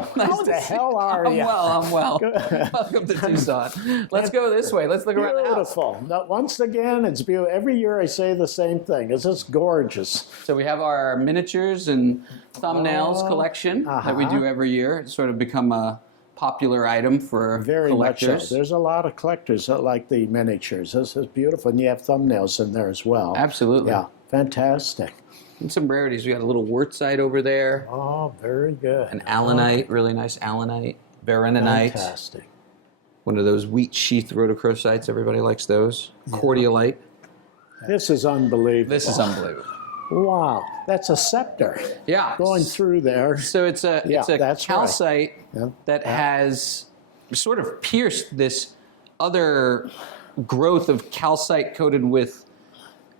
Daniel, how the hell are you? I'm well. Welcome to Tucson. Let's go this way. Let's look around the house. Beautiful. Now, once again, it's beautiful. Every year I say the same thing. It's just gorgeous. So we have our miniatures and thumbnails collection that we do every year. It's sort of become a popular item for Very collectors. much so. There's a lot of collectors that like the miniatures. This is beautiful. And you have thumbnails in there as well. Absolutely. Yeah, fantastic. And some rarities. We got a little quartzite over there. Oh, very good. An allanite, really nice allanite. Bereninite. Fantastic. One of those wheat sheath rhodochrosites. Everybody likes those. Cordialite. This is unbelievable. This is unbelievable. Wow, that's a scepter. Yeah. Going through there. So it's a that's calcite right. that has sort of pierced this other growth of calcite coated with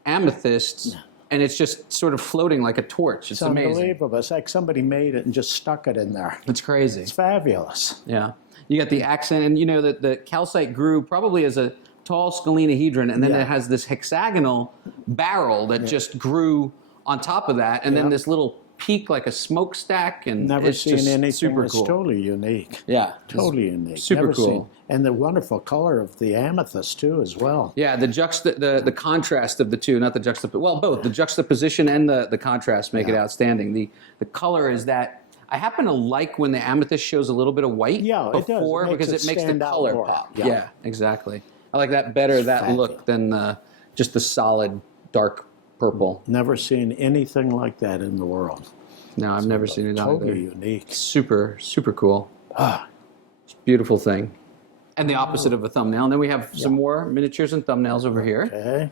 amethysts, and it's just sort of floating like a torch. It's amazing. Unbelievable. It's like somebody made it and just stuck it in there. It's crazy. It's fabulous. Yeah. You got the accent, and you know that the calcite grew probably as a tall scalenahedron, and then it has this hexagonal barrel that just grew on top of that, and then this little peak like a smokestack, and Never it's seen just anything super that's cool. totally unique. Yeah. Totally unique. Super Never cool. seen. And the wonderful color of the amethyst too as well. Yeah, the contrast of the two, not the juxtaposition. Well, both the juxtaposition and the contrast make it outstanding. The color is that. I happen to like when the amethyst shows a little bit of white before because it makes the stand out color more. pop. Yeah. Yeah, exactly. I like that better, that look, than just the solid dark purple. Never seen anything like that in the world. No, I've never seen it Totally either. unique. Super, super cool. It's a beautiful thing. And the opposite of a thumbnail. And then we have some more miniatures and thumbnails over here. Okay.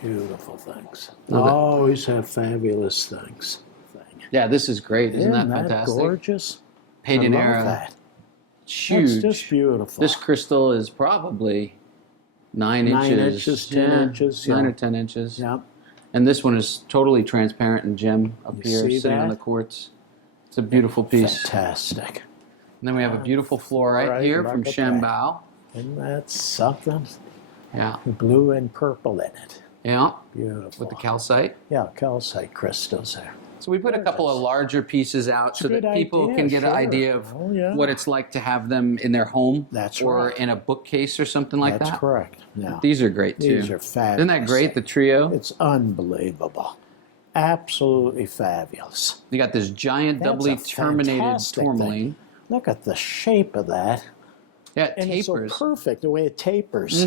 Beautiful things. Always have fabulous things. Yeah, this is great. Isn't that fantastic? Gorgeous? Painted I love era. that. It's huge. It's just beautiful. This crystal is probably 9 inches. 9 inches, 10 inches. 9 or 10 inches. Yeah. And this one is totally transparent and gem up here, see sitting on that? the quartz. It's a beautiful piece. Fantastic. And then we have a beautiful fluorite here from look at Shambao. Isn't that something? Yeah. Blue and purple in it. Yeah. Beautiful. With the calcite. Yeah, calcite crystals there. So we put a couple of larger pieces out so that people can get an idea of what it's like to have them in their home or in a bookcase or something like that. That's correct. Yeah. These are great too. These are fabulous. Isn't that great, the trio? It's unbelievable. Absolutely fabulous. You got this giant doubly terminated tourmaline. Thing. Look at the shape of that. Yeah, it and tapers. It's so perfect the way it tapers.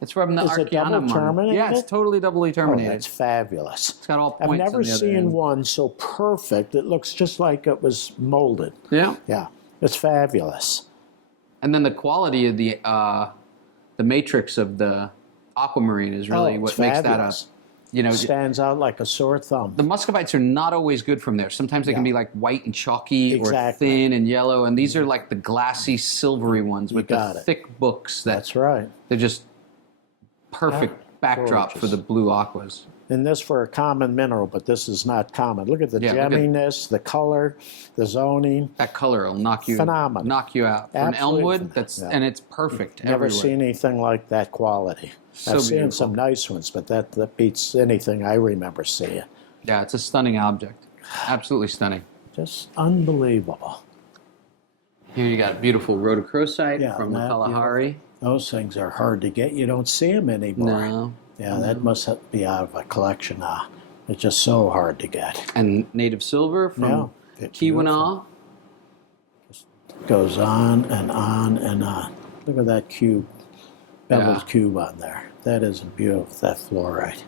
It's from the Is it double Archeanum. terminated? Yeah, it's totally doubly terminated. Oh, that's fabulous. It's got all I've points never on the other seen end. one so perfect. It looks just like it was molded. Yeah. Yeah, it's fabulous. And then the quality of the matrix of the Aquamarine is really what makes that up. You know, stands out like a sore thumb. The muscovites are not always good from there. Sometimes they can be like white and chalky or thin and yellow, and these are like the glassy, silvery ones with the thick books. That's right. They're just perfect backdrop for the blue aquas. And this for a common mineral, but this is not common. Look at the gemminess, the color, the zoning. That color will knock you out. From Elmwood, and it's perfect. Never everywhere. seen anything like that quality. So I've seen some nice ones, but that beats anything I remember seeing. Yeah, it's a stunning object. Absolutely stunning. Just unbelievable. Here you got beautiful rhodochrosite from the Kalahari. Those things are hard to get. You don't see them anymore. No. Yeah, that must be out of a collection now. It's just so hard to get. And native silver from Keweenaw. Just goes on and on and on. Look at that cube, beveled cube on there. That is beautiful, that fluorite.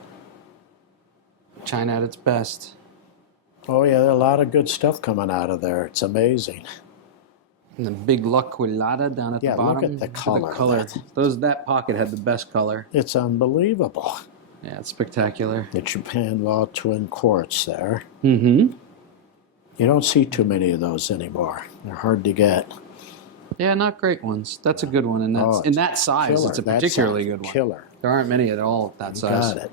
China at its best. Oh yeah, there's a lot of good stuff coming out of there. It's amazing. And the big La Quilada down at the bottom. Look at the color. That pocket had the best color. It's unbelievable. Yeah, it's spectacular. The Japan Law twin quartz there. Mm-hmm. You don't see too many of those anymore. They're hard to get. Yeah, not great ones. That's a good one, and that's in that size. Killer. It's a particularly good one. Killer. There aren't many at all at that size. Got it.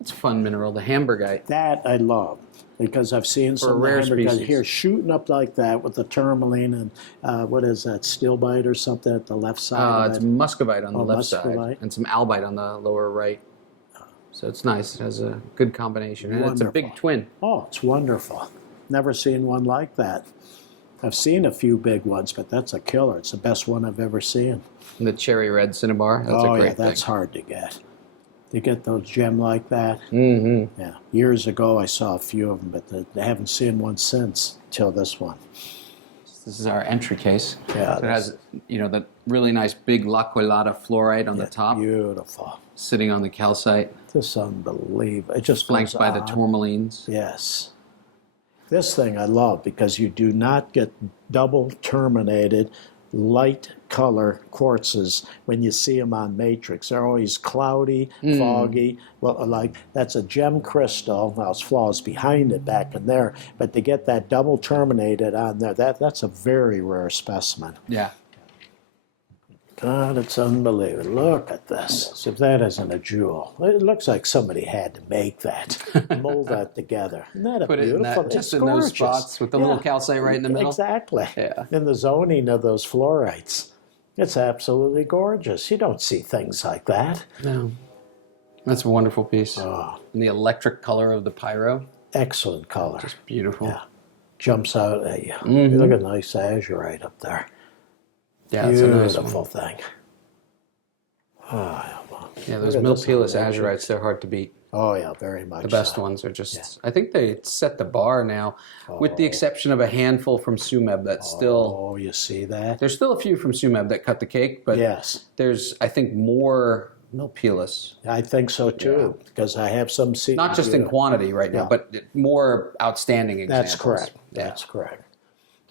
It's a fun mineral, the Hamburgite. That I love because I've seen some rare Hamburgite species. here shooting up like that with the tourmaline and what is that, steelbite or something at the left side? It's muscovite on the left muscovite. side and some albite on the lower right. So it's nice. It has a good combination. And it's a big twin. Oh, it's wonderful. never seen one like that. I've seen a few big ones, but that's a killer. It's the best one I've ever seen. And the cherry red cinnabar. That's a great that's thing. hard to get. To get those gem like that. Mm-hmm. Yeah. Years ago, I saw a few of them, but I haven't seen one since till this one. This is our entry case. Yeah. So it has, the really nice big La Colada fluorite on the top. Beautiful. Sitting on the calcite. Just unbelievable. It just Flanked goes by the on. tourmalines. Yes. This thing I love because you do not get double terminated light color quartzes when you see them on matrix. They're always cloudy, foggy. Well, like that's a gem crystal. Well, it's flaws behind it back in there, but to get that double terminated on there, that's a very rare specimen. Yeah. God, it's unbelievable. Look at this. So if that isn't a jewel, it looks like somebody had to make that, mold that together. Isn't that Put it beautiful? in that, It's just in those gorgeous. spots with the little calcite right in the middle. Exactly. Yeah. In the zoning of those fluorites. It's absolutely gorgeous. You don't see things like that. No. That's a wonderful piece. Oh, And the electric color of the pyro. excellent color. Just beautiful. Yeah. Jumps out at you. You look at nice azurite up there. Yeah, it's a nice Beautiful one. thing. Oh, well. Yeah, those Look at this milpilus one. azurites, they're hard to beat. Oh, yeah, very much The best so. ones are just, I think they set the bar now, with the exception of a handful from Sumeb that's still, Oh, you see that? there's still a few from Sumeb that cut the cake, but Yes, there's, I think, more milpilus. I think so too, because I have some seeds. Not just in quantity right now, Yeah. but more outstanding examples. That's correct. Yeah. That's correct.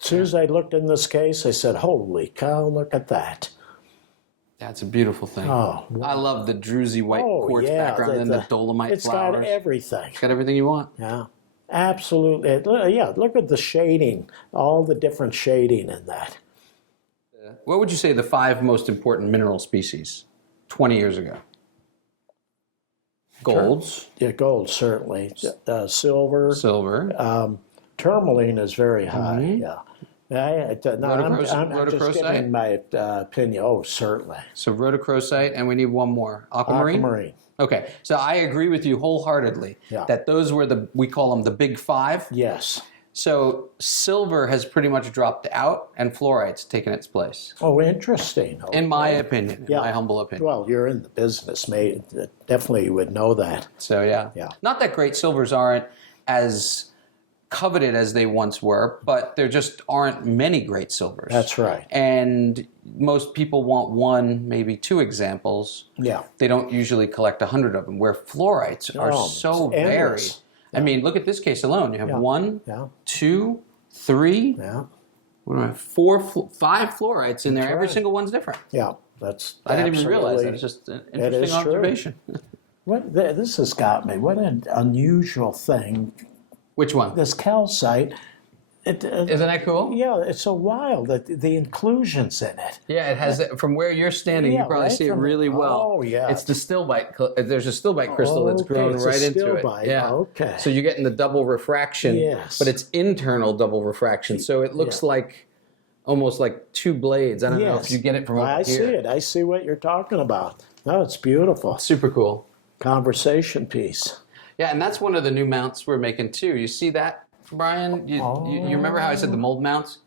As soon as I looked in this case, I said, holy cow, look at that. That's a beautiful thing. Oh, I love the druzy white quartz background and the dolomite it's flowers. got everything. It's got everything you want. Yeah, absolutely. Yeah, look at the shading, all the different shading in that. What would you say the 5 most important mineral species 20 years ago? Golds, Yeah, gold, certainly. Silver. silver, Tourmaline is very high, yeah. I'm just Rhodochrosite? giving my opinion. Oh, certainly. so rhodochrosite, and we need one more. Aquamarine? Aquamarine. Okay, so I agree with you wholeheartedly Yeah. that those were we call them the big 5. Yes. So silver has pretty much dropped out and fluorite's taken its place, Oh, interesting. in my opinion, in my humble opinion. Well, you're in the business, mate. Definitely you would know that. So yeah. Not that great silvers aren't as coveted as they once were, but there just aren't many great silvers. That's right. And most people want 1, maybe 2 examples. Yeah. They don't usually collect 100 of them, where fluorites are so it's varied. endless. I mean, look at this case alone. You have 1, Yeah. 2, 3, Yeah. 4, 5 fluorites in there. Every right. single one's different. Yeah. That's I didn't even realize absolutely- that. It's just an is interesting true. observation. This has got me. What an unusual thing. Which one? This calcite. Isn't that cool? Yeah, it's so wild that the inclusions in it. Yeah, it has. From where you're standing, you Yeah, probably right see it from- really well. Oh, yeah. It's the stilbite. There's a stilbite crystal that's Okay, grown it's a right into it. stilbite. Yeah. Okay. So you're getting the double refraction. Yes. But it's internal double refraction, so it looks like almost like 2 blades. I don't know if you get it from over I here. see it. I see what you're talking about. No, it's beautiful. Super cool. Conversation piece. Yeah, and that's one of the new mounts we're making too. You see that, Brian? You remember how I said the mold mounts?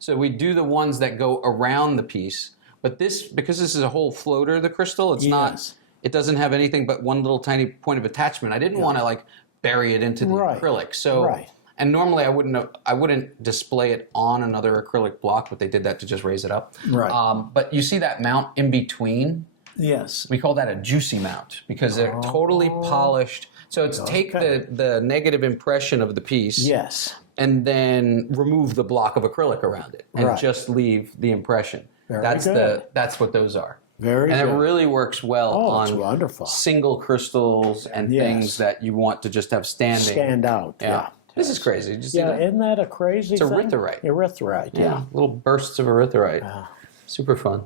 So we do the ones that go around the piece, but because this is a whole floater, the crystal, it's not. It doesn't have anything but one little tiny point of attachment. I didn't want to bury it into the acrylic. So, and normally I wouldn't display it on another acrylic block, but they did that to just raise it up. Right. But you see that mount in between? Yes. We call that a juicy mount because they're totally polished. So it's take the negative impression of the piece Yes. and then remove the block of acrylic around it and just leave the impression. That's what those are. Very and good. it really works well it's on wonderful. single crystals and things that you want to just have standing. Stand out. Yeah. This is crazy. Did you see that? Isn't that a crazy thing? erythrite. Erythrite, yeah. Little bursts of erythrite. Super fun.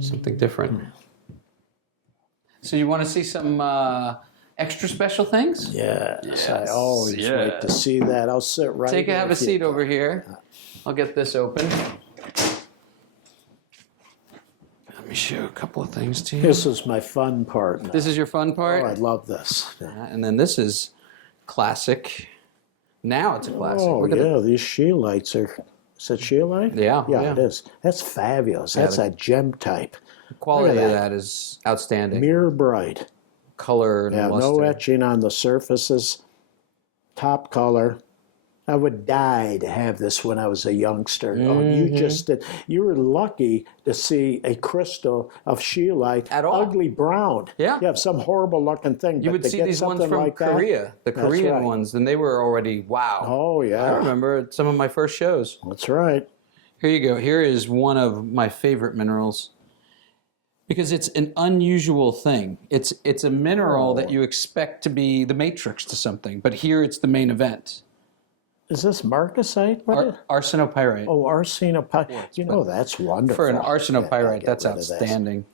Something different. So you want to see some extra special things? Yes. I always wait to see that. I'll sit right here. Have a seat over here. I'll get this open. Let me show a couple of things to you. This is my fun part now. This is your fun part? Oh, I love this. And then this is classic Now it's a classic. Oh, Look at yeah, these scheelites are, is it scheelite? Yeah, Yeah, yeah. it is. That's fabulous. That's a gem type. The quality Look of at that is outstanding. Mirror bright. Color and Yeah, luster. no etching on the surfaces. Top color. I would die to have this when I was a youngster. Oh, you just did. You were lucky to see a crystal of scheelite, At all. ugly brown. Yeah. You have some horrible looking thing. You but would to see get these ones something from like that- Korea, the That's Korean right. ones, and they were already wow. Oh, yeah. I remember at some of my first shows. That's right. Here you go. Here is one of my favorite minerals because it's an unusual thing. It's a mineral that you expect to be the matrix to something, but here it's the main event. Is this marcasite? Arsenopyrite. Oh, arsenopyrite. You know, that's wonderful. For an Yeah, arsenopyrite, get that's rid of this. outstanding.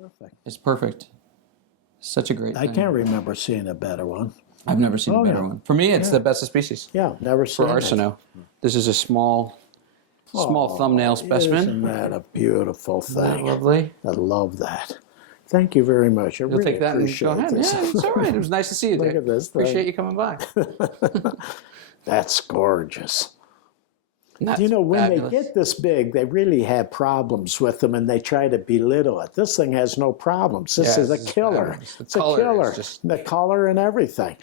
Perfect. It's perfect. Such a great I thing. can't remember seeing a better one. I've never seen a better yeah. one. For me, it's the best of species. Yeah, never seen For it. arseno. This is a small thumbnail specimen. Isn't that a beautiful Isn't that thing? lovely? I love that. Thank you very much. I You'll really take that and appreciate go ahead. this. Yeah, it's all right. It was nice to see you, Look Dick. at this thing. Appreciate you coming by. That's gorgeous. That's You know, when fabulous. they get this big, they really have problems with them, and they try to belittle it. This thing has no problems. This Yeah, is a this is killer. fabulous. The It's a color is killer. just- The color and everything.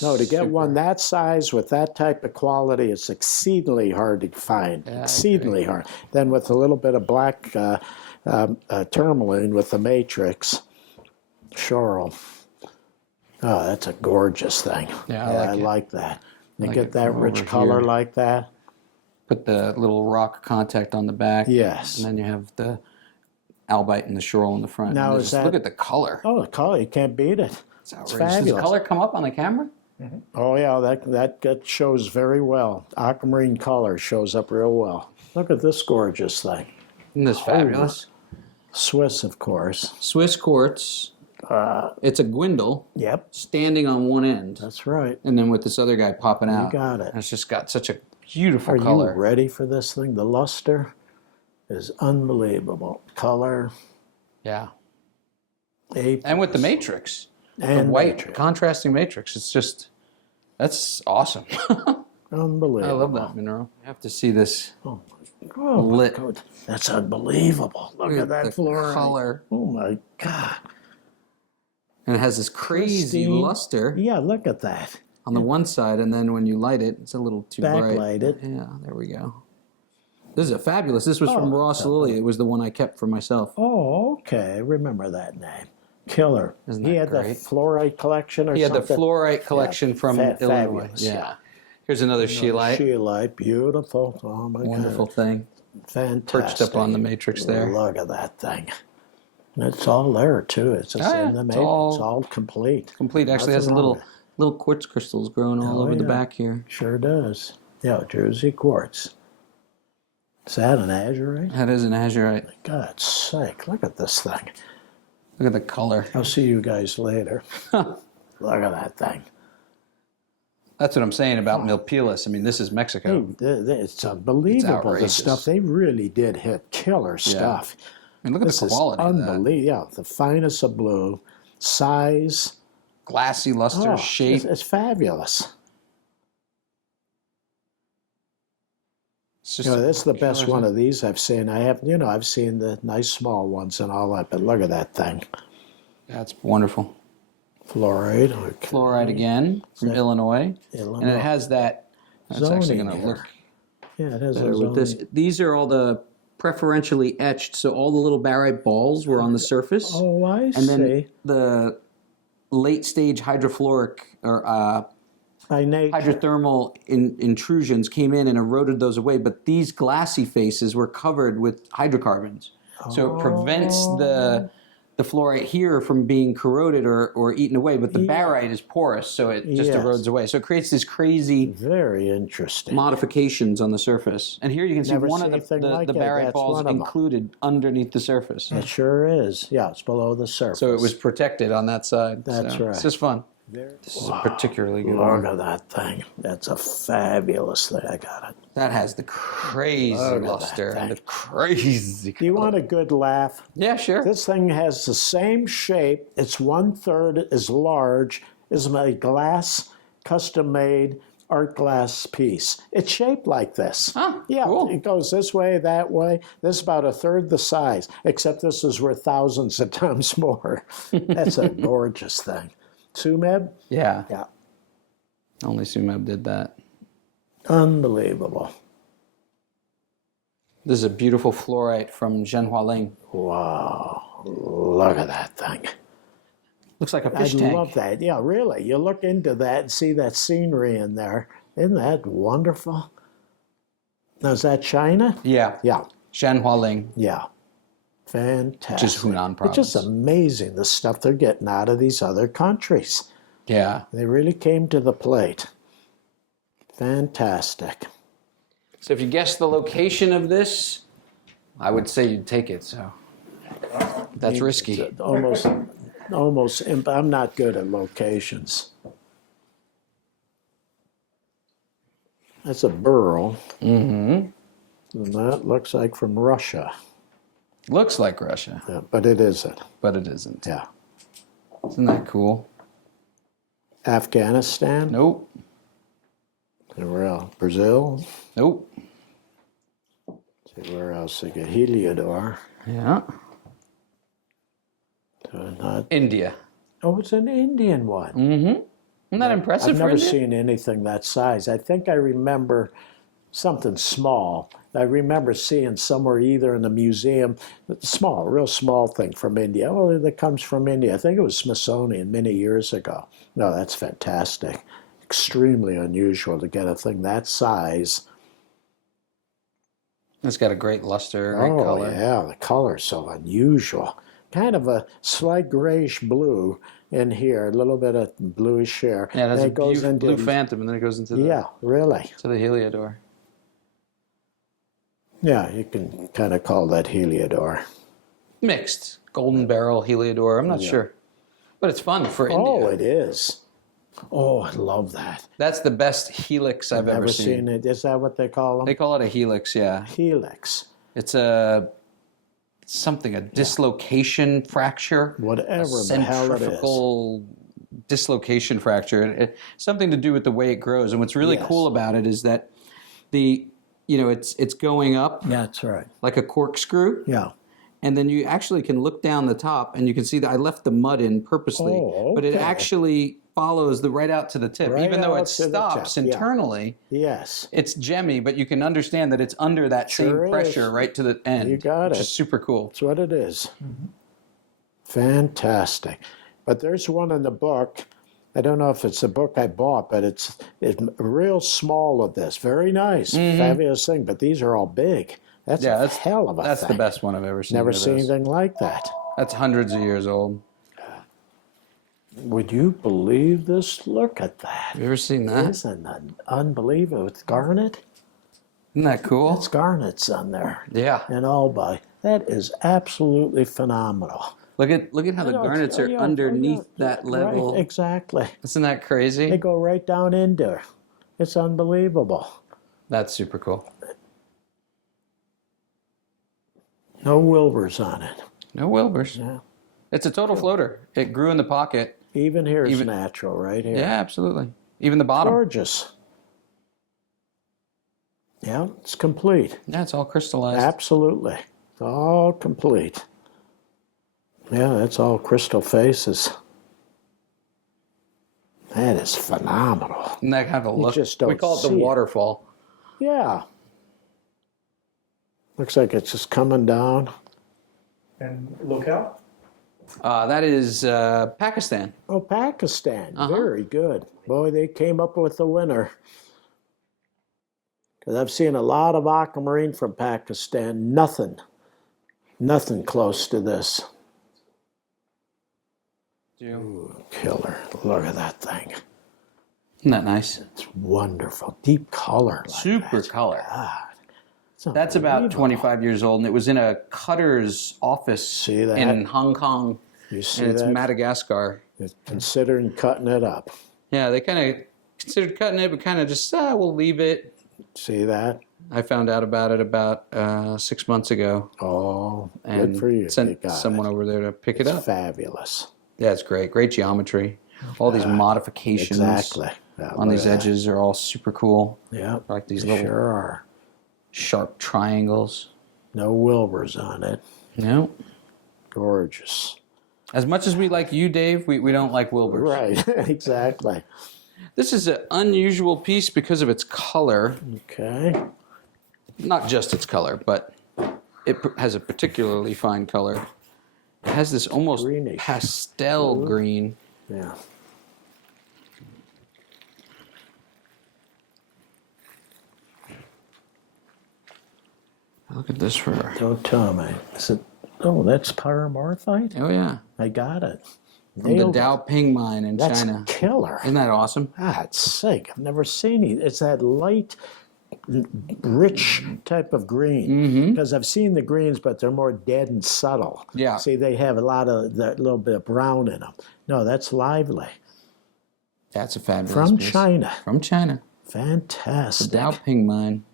No, to get one that size with that type of quality, it's exceedingly hard to find. Yeah, I exceedingly hard. Then with a little bit of black tourmaline with the matrix, Shoral. Oh, that's a gorgeous thing. Yeah, I I like it. like that. You like get it that from rich over color here. like that. Put the little rock contact on the back. Yes. And then you have the albite and the shoral in the front. Now, And is just that- look at the color. Oh, the color, you can't beat it. It's outrageous. Does fabulous. the color come up on the camera? Oh yeah, that shows very well. Aquamarine color shows up real well. Look at this gorgeous thing. Isn't this fabulous? Swiss, of course. Swiss quartz. It's a gwindle Yep, standing on one end. that's right. And then with this other guy popping out. got it. And it's just got such a beautiful Are color. you ready for this thing? The luster is unbelievable. Color, Yeah. ape, And with the matrix. The and white matrix. contrasting matrix. It's just, that's awesome. Unbelievable. I love that mineral. You have to see this Oh, my lit. God. That's unbelievable. Look at that the fluorite. color. Oh my God. And it has this crazy Pristine. luster Yeah, look at that. on the one side, and then when you light it, it's a little too bright. Backlight it. Yeah, there we go. This is a fabulous. This was from Oh, Ross Lilly. It was the one I kept for myself. Oh, okay. I remember that name. Killer. Isn't He that had great? the fluorite collection or He had the something? fluorite collection from Illinois. fabulous, Yeah. yeah. Here's another scheelite. Scheelite, beautiful. Oh my Wonderful God. thing. Fantastic. Perched up on the matrix there. Look at that thing. And it's all there too. It's just Oh, yeah. in the It's matrix. all- It's all complete. Complete. Actually has Nothing little wrong with little quartz crystals growing all Oh, over the yeah. back here. Sure does. Yeah, Jersey quartz. Is that an azurite? That is an azurite. God's sake, look at this thing. Look at the color. I'll see you guys later. Look at that thing. That's what I'm saying about Milpilas. I mean, this is Mexico. It's unbelievable, the outrageous. stuff. They really did hit killer stuff. I mean, look at This the is quality of that. unbelievable. Yeah, the finest of blue, size, Glassy luster, oh, shape. it's fabulous. It's just You know, that's the best killer one thing. of these I've seen. I've seen the nice small ones and all that, but look at that thing. That's wonderful. Fluorite. Okay. Fluorite again from Illinois. And Illinois. it has that. That's actually Zoning going to here. look Yeah, it has better a with this. zoning. These are all the preferentially etched, so all the little barite balls were on the surface. Oh, I and see. then the late stage hydrofluoric or By nature. hydrothermal intrusions came in and eroded those away, but these glassy faces were covered with hydrocarbons. So it prevents the fluorite here from being corroded or eaten away, but the barite is porous, so it just Yes. erodes away. So it creates these crazy Very interesting. modifications on the surface. And here you can see Never one seen of anything the like that. barite That's balls one of them. included underneath the surface. It sure is. Yeah, it's below the surface. So it was protected on that side. That's So right. It's just fun. This is a particularly good one. Look at that thing. That's a fabulous thing. I got it. That has the crazy Look at that luster and the thing. crazy Do you want a good laugh? Yeah, sure. This thing has the same shape. It's 1/3 as large is my glass, custom-made art glass piece. It's shaped like this. Huh, yeah, cool. It goes this way, that way. This is about a third the size, except this is worth thousands of times more. That's a gorgeous thing. Sumeb? Yeah. Yeah. Only Sumeb did that. Unbelievable. This is a beautiful fluorite from Zhenhualing. Wow. Look at that thing. Looks like a I fish tank. love that. Yeah, really. You look into that and see that scenery in there. Isn't that wonderful? Now, is that China? Yeah. Yeah. Zhenhualing. Yeah. Fantastic. Which is Hunan It's just province. amazing the stuff they're getting out of these other countries. Yeah. They really came to the plate. Fantastic. So if you guess the location of this, I would say you'd take it. So that's risky. Almost, I'm not good at locations. That's a burl. Mm-hmm. And that looks like from Russia. Looks like Russia, Yeah, but it isn't. but it isn't. Yeah. Isn't that cool? Afghanistan? Nope. Where else? Brazil? Nope. See where else? They get Heliodor. Yeah. So not, India. oh, it's an Indian one. Mm-hmm. Isn't that impressive I've for never India? seen anything that size. I think I remember something small. I remember seeing somewhere either in a museum, small, real small thing from India. Oh, that comes from India. I think it was Smithsonian many years ago. No, that's fantastic. Extremely unusual to get a thing that size. It's got a great luster, great Oh, color. yeah, the color's so unusual. Kind of a slight grayish blue in here, a little bit of bluish here. Yeah, it has And a blue phantom, and then it goes into the, yeah, really. to the Heliodor. Yeah, you can kind of call that Heliodor. Mixed. Golden barrel Heliodor. I'm not sure. But it's fun for India. Oh, it is. Oh, I love that. That's the best helix I've ever Never seen it. Is that what they call them? They call it a helix, yeah. Helix. It's a dislocation fracture. Whatever the hell it is. Centrifugal dislocation fracture. Something to do with the way it grows. And what's really Yes. cool about it is that it's going up Yeah, that's right. like a corkscrew. Yeah. And then you actually can look down the top and you can see that I left the mud in purposely. Oh, But it okay. actually follows right out to the tip. Right Even though out it to the stops tip, yeah. internally, Yes. it's gemmy, but you can understand that it's under that Sure same pressure is. right to the end. You got which it. is super cool. That's what it is. Fantastic. But there's one in the book. I don't know if it's a book I bought, but it's real small of this. Very nice. Fabulous thing. But these are all big. That's a hell of a That's thing. the best one I've ever seen. Never of seen those. anything like that. That's hundreds of years old. Would you believe this? Look at that. Have you ever seen that? Isn't that unbelievable? It's garnet. Isn't that cool? It's garnets on there. Yeah. And all by. That is absolutely phenomenal. Look at how the garnets are underneath that level. Right, exactly. Isn't that crazy? They go right down in there. It's unbelievable. That's super cool. No Wilbers on it. No Wilbers. Yeah. It's a total floater. It grew in the pocket. Even here it's natural, right here. Yeah, absolutely. Even the bottom. Gorgeous. Yeah, it's complete. Yeah, it's all crystallized. Absolutely. It's all complete. Yeah, that's all crystal faces. That is phenomenal. Isn't that kind of a look? just don't We call it the see it. waterfall. Yeah. Looks like it's just coming down. And locale? That is Pakistan. Oh, Pakistan. Uh-huh. Very good. Boy, they came up with the winner. Because I've seen a lot of aquamarine from Pakistan. Nothing close to this. Ooh, killer. Look at that thing. Isn't that nice? It's wonderful. Deep color. Like Super that. color. God. It's That's about unbelievable. 25 years old, and it was in a cutter's office See that? in Hong Kong. You see And it's that? Madagascar. It's considering cutting it up. Yeah, they kind of considered cutting it, but kind of just, we'll leave it. See that? I found out about it about 6 months ago. Oh, And good for you. You sent got someone it. over there to pick it It's up. fabulous. Yeah, it's great. Great geometry. All these modifications Exactly. Yeah, on look these at that. edges are all super cool. Yeah, Like these they little sure are. sharp triangles. No Wilbers on it. No. Gorgeous. As much as we like you, Dave, we don't like Wilbers. Right, exactly. This is an unusual piece because of its color. Okay. Not just its color, but it has a particularly fine color. It has this almost Greenish. pastel green. Yeah. Look at this fur. Don't tell me. Is it? Oh, that's pyromorphite? Oh, yeah. I got it. From the Nailed it. Daoping mine in That's China. killer. Isn't that awesome? God's sake, I've never seen it. It's that light, rich type of green. Because I've seen the greens, but they're more dead and subtle. Yeah. See, they have a lot of that little bit of brown in them. No, that's lively. That's a fabulous From piece. China. From China. Fantastic. The Daoping mine.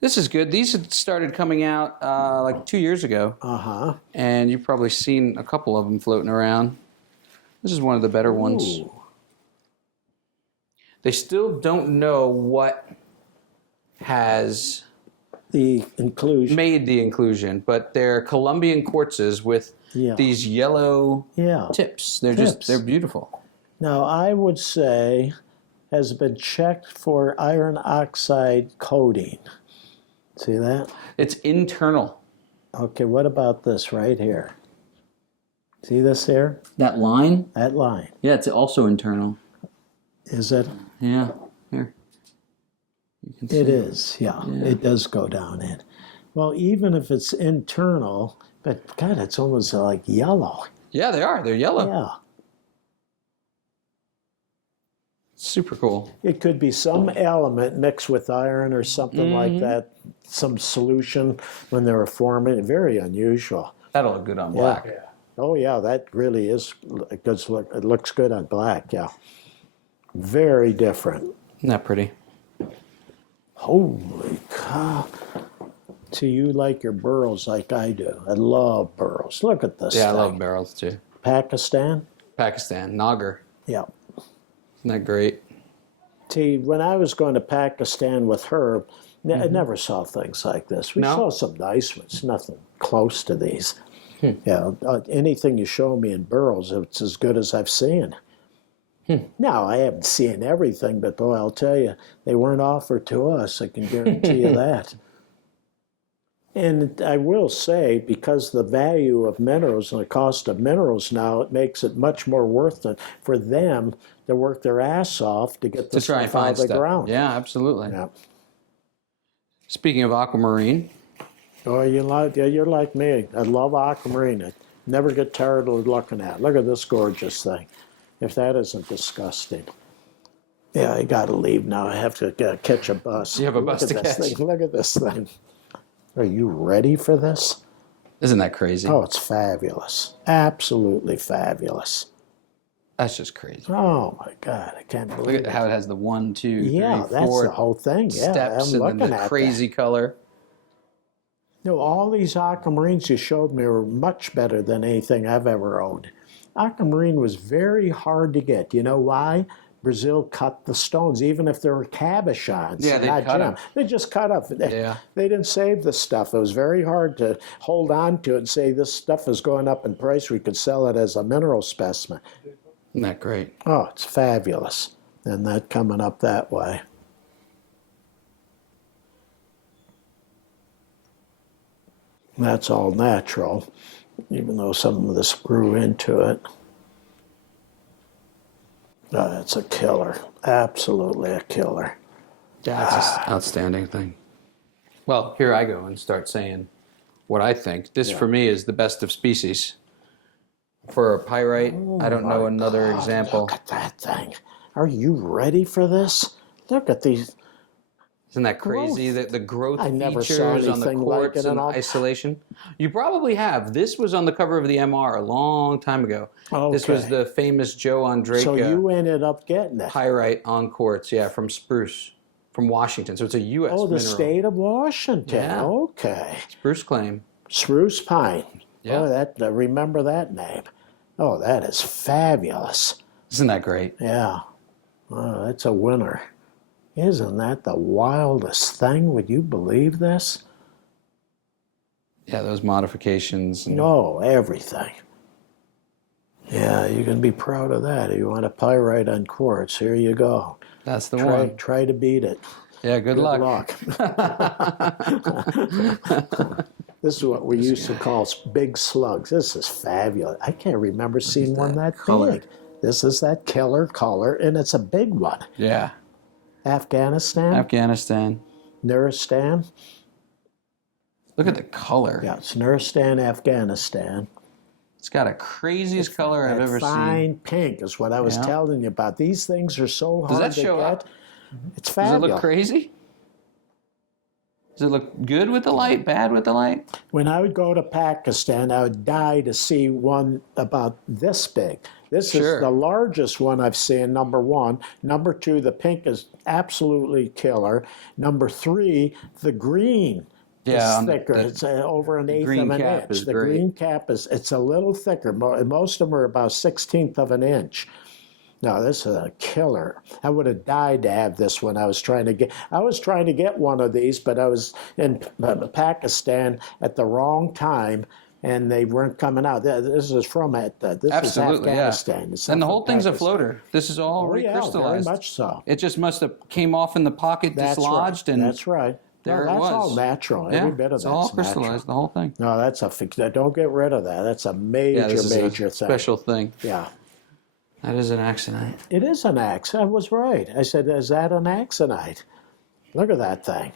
This is good. These had started coming out like 2 years ago. Uh-huh. And you've probably seen a couple of them floating around. This is one of the better ones. Ooh. They still don't know what has The inclusion. made the inclusion, but they're Colombian quartzes with Yeah. these yellow Yeah. tips. They're Tips. they're beautiful. Now, I would say has been checked for iron oxide coating. See that? It's internal. Okay, what about this right here? See this here? That line? That line. Yeah, it's also internal. Is it? Yeah. Here. You can see. It is, yeah. It does go down in. Well, even if it's internal, but God, it's almost like yellow. Yeah, they are. They're yellow. Yeah. Super cool. It could be some element mixed with iron or something like that, some solution when they were forming. Very unusual. That'll look good on black. Yeah. Oh, yeah, that really is a good look. It looks good on black, yeah. Very different. Isn't that pretty? Holy cow. So you like your burls like I do. I love burls. Look at this Yeah, I thing. love barrels too. Pakistan? Pakistan, Nagar. Yeah. Isn't that great? See, when I was going to Pakistan with her, I never saw things like this. We No? saw some nice ones, nothing close to these. Yeah, anything you show me in burls, it's as good as I've seen. Now, I haven't seen everything, but boy, I'll tell you, they weren't offered to us. I can guarantee you that. And I will say, because the value of minerals and the cost of minerals now, it makes it much more worth it for them to work their ass off to get To the try and stuff out find of the stuff. ground. Yeah, absolutely. Yeah. Speaking of aquamarine, Oh, you're like me. I love aquamarine. I never get tired of looking at it. Look at this gorgeous thing. If that isn't disgusting. Yeah, I got to leave now. I have to catch a bus. You have a bus Look to at this catch. thing. Look at this thing. Are you ready for this? isn't that crazy? Oh, it's fabulous. Absolutely fabulous. That's just crazy. Oh, my God. I can't Look believe at it. how it has the 1, 2, Yeah, 3, that's 4 the whole thing. Yeah, steps, I'm and looking then the at crazy color. that. No, all these aquamarines you showed me were much better than anything I've ever owned. Aquamarine was very hard to get. You know why? Brazil cut the stones, even if they were cabochons, Yeah, they not cut gem. 'em. They just cut up. Yeah. They didn't save the stuff. It was very hard to hold on to it and say this stuff is going up in price. We could sell it as a mineral specimen. Isn't that great? Oh, it's fabulous. And that coming up that way. That's all natural, even though some of this grew into it. It's a killer. Absolutely a killer. Yeah, it's just outstanding thing. Well, here I go and start saying what I think. This, for me, is the best of species. For a pyrite, I don't know another example. Look at that thing. Are you ready for this? Look at these. Isn't that crazy? The growth I never features saw on the anything like quartz it at and all. isolation. You probably have. This was on the cover of the MR a long time ago. This was Okay. the famous Joe Andreka So you ended up getting it. pyrite on quartz, yeah, from Spruce, from Washington. So it's a U.S. Oh, the mineral. state of Washington. Yeah. Okay. Spruce claim. Spruce pine. Yeah. Oh, that remember that name. Oh, that is fabulous. Isn't that great? Yeah. Oh, that's a winner. Isn't that the wildest thing? Would you believe this? Yeah, those modifications. And No, everything. Yeah, you can be proud of that. If you want a pyrite on quartz, here you go. that's the one. Try to beat it. Yeah, good luck. This is what we used to call big slugs. This is fabulous. I can't remember seeing one that color. big. This is that killer color, and it's a big one. Yeah. Afghanistan, Afghanistan. Nuristan. Look at the color. Yeah, it's Nuristan, Afghanistan. It's got a craziest color I've That ever fine seen. pink is what I was Yeah. telling you about. These things are so Does hard that to show get. up? It's Does fabulous. it look crazy? Does it look good with the light, bad with the light? When I would go to Pakistan, I would die to see one about this big. This Sure. is the largest one I've seen, number one. Number two, the pink is absolutely killer. Number three, the green Yeah, is thicker. It's over an eighth green of an cap inch. is The great. green cap it's a little thicker. Most of them are about 1/16 of an inch. No, this is a killer. I would have died to have this one. I was trying to get one of these, but I was in Pakistan at the wrong time, and they weren't coming out. This is from this Absolutely, is Afghanistan. It's And the not whole from thing's a Pakistan. floater. This is all Oh yeah, recrystallized. very much so. It just must have came off in the pocket, That's dislodged, right. and That's right. there No, it that's all was. natural. Yeah, Every bit of it's that's all natural. crystallized, the whole thing. No, that's don't get rid of that. That's a major, Yeah, this is major a thing. special thing. Yeah. That is an axonite. It is an axe. I was right. I said, is that an axonite? Look at that thing.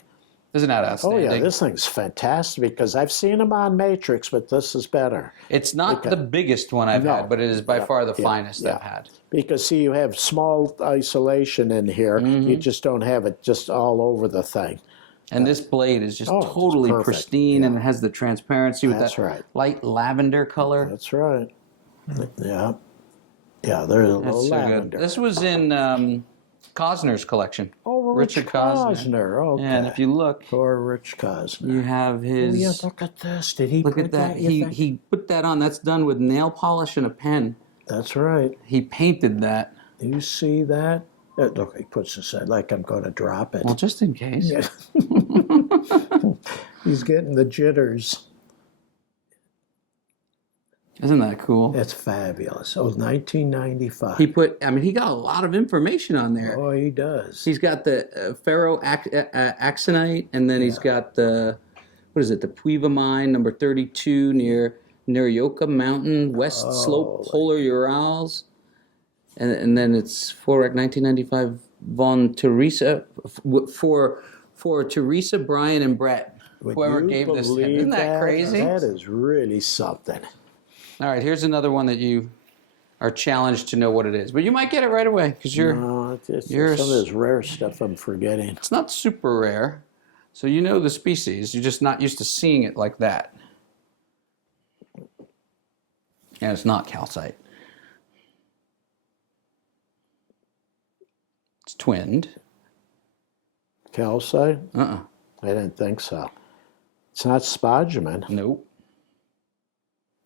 Isn't that Oh outstanding? yeah, this thing's fantastic because I've seen them on Matrix, but this is better. It's not the biggest one I've No. had, but it is by far the finest yeah. I've had. Because see, you have small isolation in here. Mm-hmm. You just don't have it just all over the thing. And this blade is just it's totally perfect. pristine, and it has the transparency with That's that right. light lavender color. That's right. Yeah. Yeah, there's a That's little so lavender. good. This was in Cosner's collection. Oh, Rich Cosner. Okay. Yeah, and if you look, Poor Rich Cosner. you have his. Oh, yeah, look at this. Did he Look put at that. you think? He put that on. That's done with nail polish and a pen. That's right. He painted that. You see that? Look, he puts his head like I'm going to drop it. Well, just in case. Yeah. He's getting the jitters. Isn't that cool? That's fabulous. Oh, 1995. He he got a lot of information on there. Oh, he does. He's got the axonite, and then he's got the, what is it, the Puiva mine, number 32, near Neryoka Mountain, West Slope, Polar Urals. And then it's for 1995, Von Teresa, for Teresa, Brian, and Brett. Would Whoever you gave this to him. believe Isn't that crazy? That is really something. All right, here's another one that you are challenged to know what it is. But you might get it right away, because No, it's you're- some of this rare stuff I'm forgetting. it's not super rare. So you know the species. You're just not used to seeing it like that. And it's not calcite. It's twinned. Calcite? Uh-uh. I didn't think so. It's not spodumene. Nope.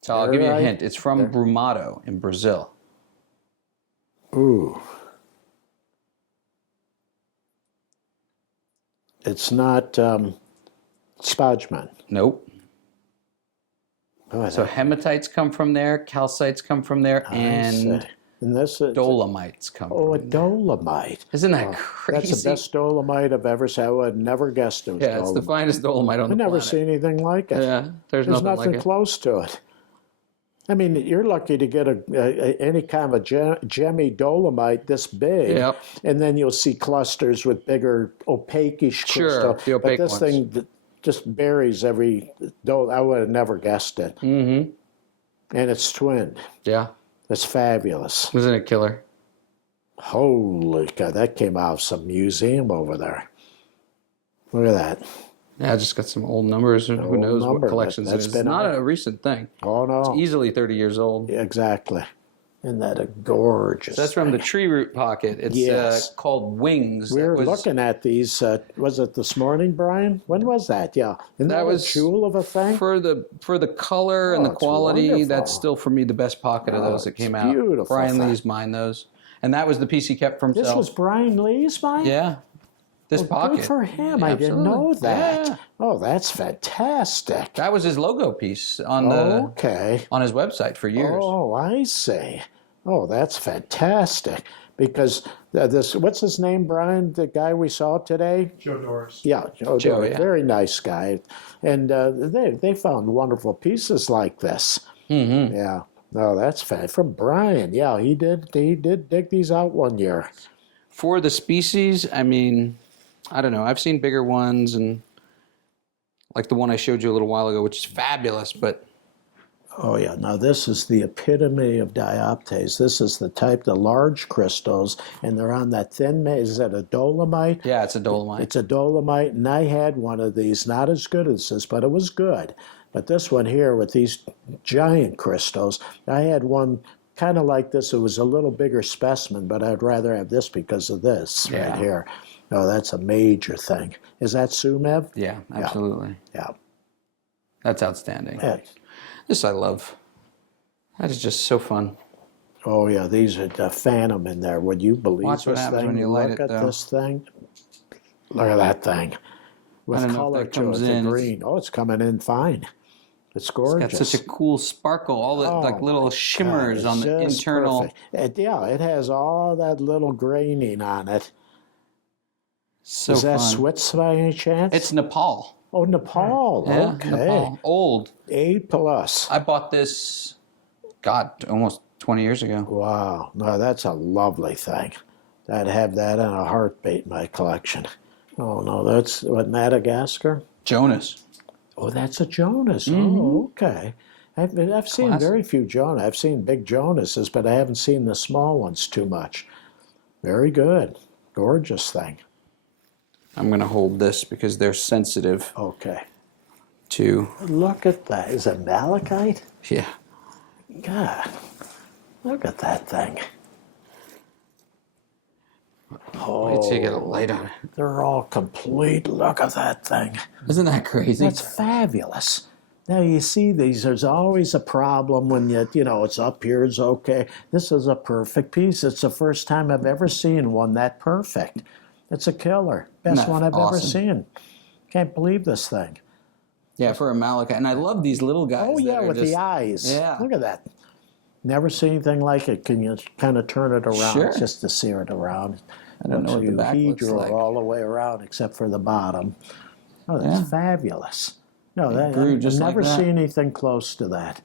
So I'll give you a Right. hint. It's from Brumado in Brazil. Ooh. It's not spodumene. Nope. Oh, So hematites come from there, calcites come from there, and And this is dolomites come a from there. dolomite. Isn't that That's crazy? the best dolomite I've ever seen. I would have never guessed it was Yeah, it's the dolomite. finest dolomite on I've the never planet. seen anything like it. Yeah, there's There's nothing nothing like it. close to it. I mean, you're lucky to get any kind of a gemmy dolomite this big, Yep. and then you'll see clusters with bigger opaque-ish Sure, crystal. the opaque but this ones. thing just buries every dolomite. I would have never guessed it. Mm-hmm. And it's twinned. Yeah. It's fabulous. Isn't it killer? Holy cow, that came out of some museum over there. Look at that. Yeah, I just got some old numbers. Who Old knows number. what collections it That's is. been It's not out. a recent thing. Oh, no. It's easily 30 years old. Yeah, exactly. Isn't that a gorgeous That's from the thing? tree root pocket. It's Yes. called Wings. We That were was- looking at these, was it this morning, Brian? When was that? Yeah. Isn't that, That a was jewel of a thing? For the color and Oh, the it's quality, wonderful. that's still for me the best pocket of Oh, those that it's came out. beautiful Brian thing. Lee's mine those. And that was the piece he kept for himself. This was Brian Lee's mine? Yeah. This pocket. Good for him. Yeah, I didn't know absolutely. that. Yeah. Oh, that's fantastic. That was his logo piece on Okay. on his website for years. Oh, I see. Oh, that's fantastic. Because what's his name, Brian? The guy we saw today? Joe Doris. Yeah, Joe. Yeah. Very nice guy. And they found wonderful pieces like this. Mm-hmm. Yeah. No, that's from Brian. Yeah, he did dig these out one year. For the species, I mean, I don't know. I've seen bigger ones, and like the one I showed you a little while ago, which is fabulous, but Oh yeah, now this is the epitome of dioptase. This is the type, the large crystals, and they're on that thin, is that a dolomite? yeah, it's a dolomite. It's a dolomite, and I had one of these, not as good as this, but it was good. But this one here with these giant crystals, I had one kind of like this. It was a little bigger specimen, but I'd rather have this because of this right here. Oh, that's a major thing. Is that Sumev? Yeah, absolutely. Yeah. That's outstanding. Yeah. This I love. That is just so fun. Oh yeah, these are the phantom in there. Would you believe Watch what this happens thing? when you light Look it, at though. this thing. Look at that thing. I With don't know if color that to comes it, the in. green. Oh, it's coming in fine. It's It's gorgeous. got such a cool sparkle, all the like little shimmers God, on it's the just internal. perfect. It has all that little graining on it. So Is that fun. Swiss by any chance? It's Nepal. Oh, Nepal. Yeah, Okay. Nepal. Old. A+. I bought this, God, almost 20 years ago. Wow. No, that's a lovely thing. I'd have that in a heartbeat in my collection. Oh, no, that's what, Madagascar? Jonas. Oh, that's a Jonas. Mm-hmm. Oh, okay. I've seen Classic. very few Jonas. I've seen big Jonases, but I haven't seen the small ones too much. Very good. Gorgeous thing. I'm going to hold this because they're sensitive Okay. to, Look at that. Is it malachite? yeah. God. Look at that thing. Wait till you get a light on it. They're all complete. Look at that thing. Isn't that crazy? That's fabulous. Now you see these, there's always a problem when it's up here, it's okay. This is a perfect piece. It's the first time I've ever seen one that perfect. It's a killer. Best That's one I've ever awesome. seen. Can't believe this thing. Yeah, for a malachite. And I love these little guys. Oh that yeah, are with just, the eyes. Yeah. Look at that. Never seen anything like it. Can you kind of turn it around Sure. just to sear it around? I don't know what the back looks like. all the way around except for the bottom. Oh, that's Yeah. fabulous. No, I've grew just like never that. seen anything close to that.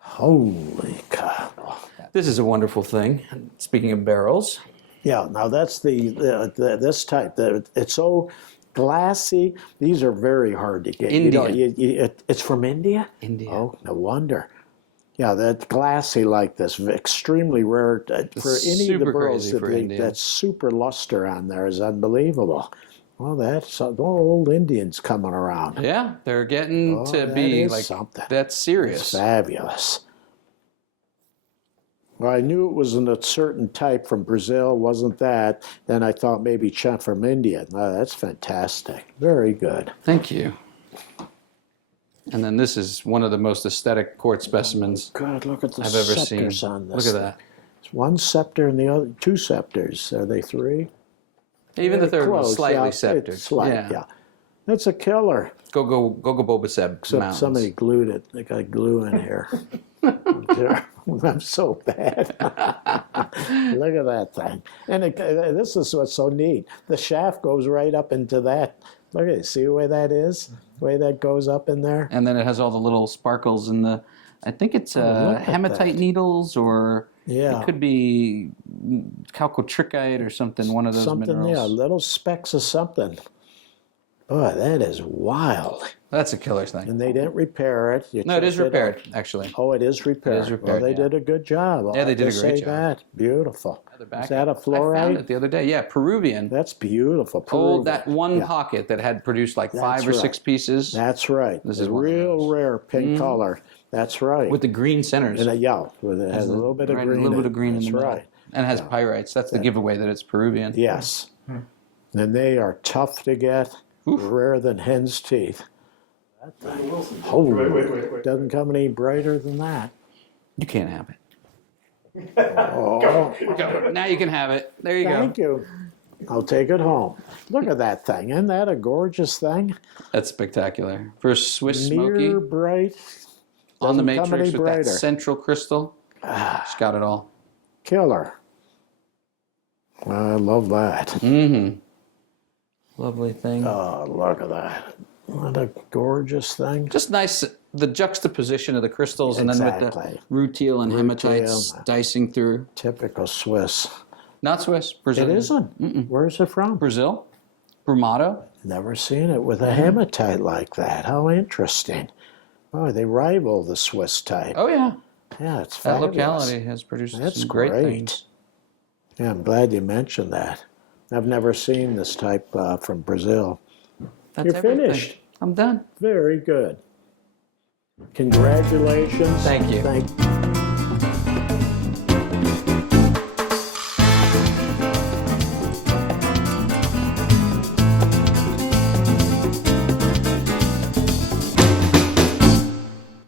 Holy cow. This is a wonderful thing. Speaking of barrels, Yeah, now that's this type. It's so glassy. These are very hard to get. Indian. It's from India? India. Oh, no wonder. Yeah, that's glassy like this, extremely rare. For any of the super burls, crazy for India. that super luster on there is unbelievable. Well, that's old Indians coming around. yeah, they're getting to that be is like, something. that's serious. It's fabulous. Well, I knew it was in a certain type from Brazil, wasn't that? Then I thought maybe from India. No, that's fantastic. Very good. Thank you. And then this is one of the most aesthetic quartz specimens God, look at the I've ever seen. scepters on this. Look at that. It's one scepter and the other, two scepters. Are they three? Even the third Close, one's slightly yeah, sceptered. it's slight, yeah. That's a killer. Go Bobaseb Except Mountains. somebody glued it. They got glue in here. I'm so bad. Look at that thing. And this is what's so neat. The shaft goes right up into that. Look at it. See the way that is? The way that goes up in there? And then it has all the little sparkles in the, I think it's look at hematite that. needles, or Yeah. it could be chalcotrichite or something, one of those Something, minerals. yeah, little specks of something. Boy, that is wild. That's a killer thing. And they didn't repair it. You No, it is checked repaired, out. actually. Oh, it is repaired. It is repaired, Well, they yeah. did a good job. I'll Yeah, they have did to a great say job. that. Beautiful. The back Is that a I found fluorite? it the other day. Yeah, Peruvian. That's beautiful. Hold Peruvian. that one Yeah. pocket that had produced like That's 5 or 6 right. pieces That's right. This It's is one of real those. rare pink color. That's right. with the green centers. and it has a little bit of Right, green. a little in bit of green in That's the middle. right. And it has pyrites. That's the giveaway that it's Peruvian. Yes. And they are tough to get. Rarer than hen's teeth. Holy, Wait. doesn't come any brighter than that. You can't have it. Oh, Go. Now you can have it. There you thank go. you. I'll take it home. Look at that thing. Isn't that a gorgeous thing? That's spectacular. For a Swiss smoky Near bright. on the Doesn't come matrix any with that brighter. central crystal. It's got it all. Killer. I love that. Mm-hmm. Lovely thing. Oh, look at that. What a gorgeous thing. Just nice, the juxtaposition of the crystals and then with Exactly. the rutile and hematites Rutile. dicing through. Typical Swiss. Not Swiss, It Brazilian. isn't. Where's it from? Brazil, Brumado. Never seen it with a hematite like that. How interesting. Oh, they rival the Swiss type. Oh yeah, Yeah, it's that fabulous. locality has produced That's some great great. things. Yeah, I'm glad you mentioned that. I've never seen this type from Brazil. That's You're everything. finished. I'm done. Very good. Congratulations. Thank you. Thank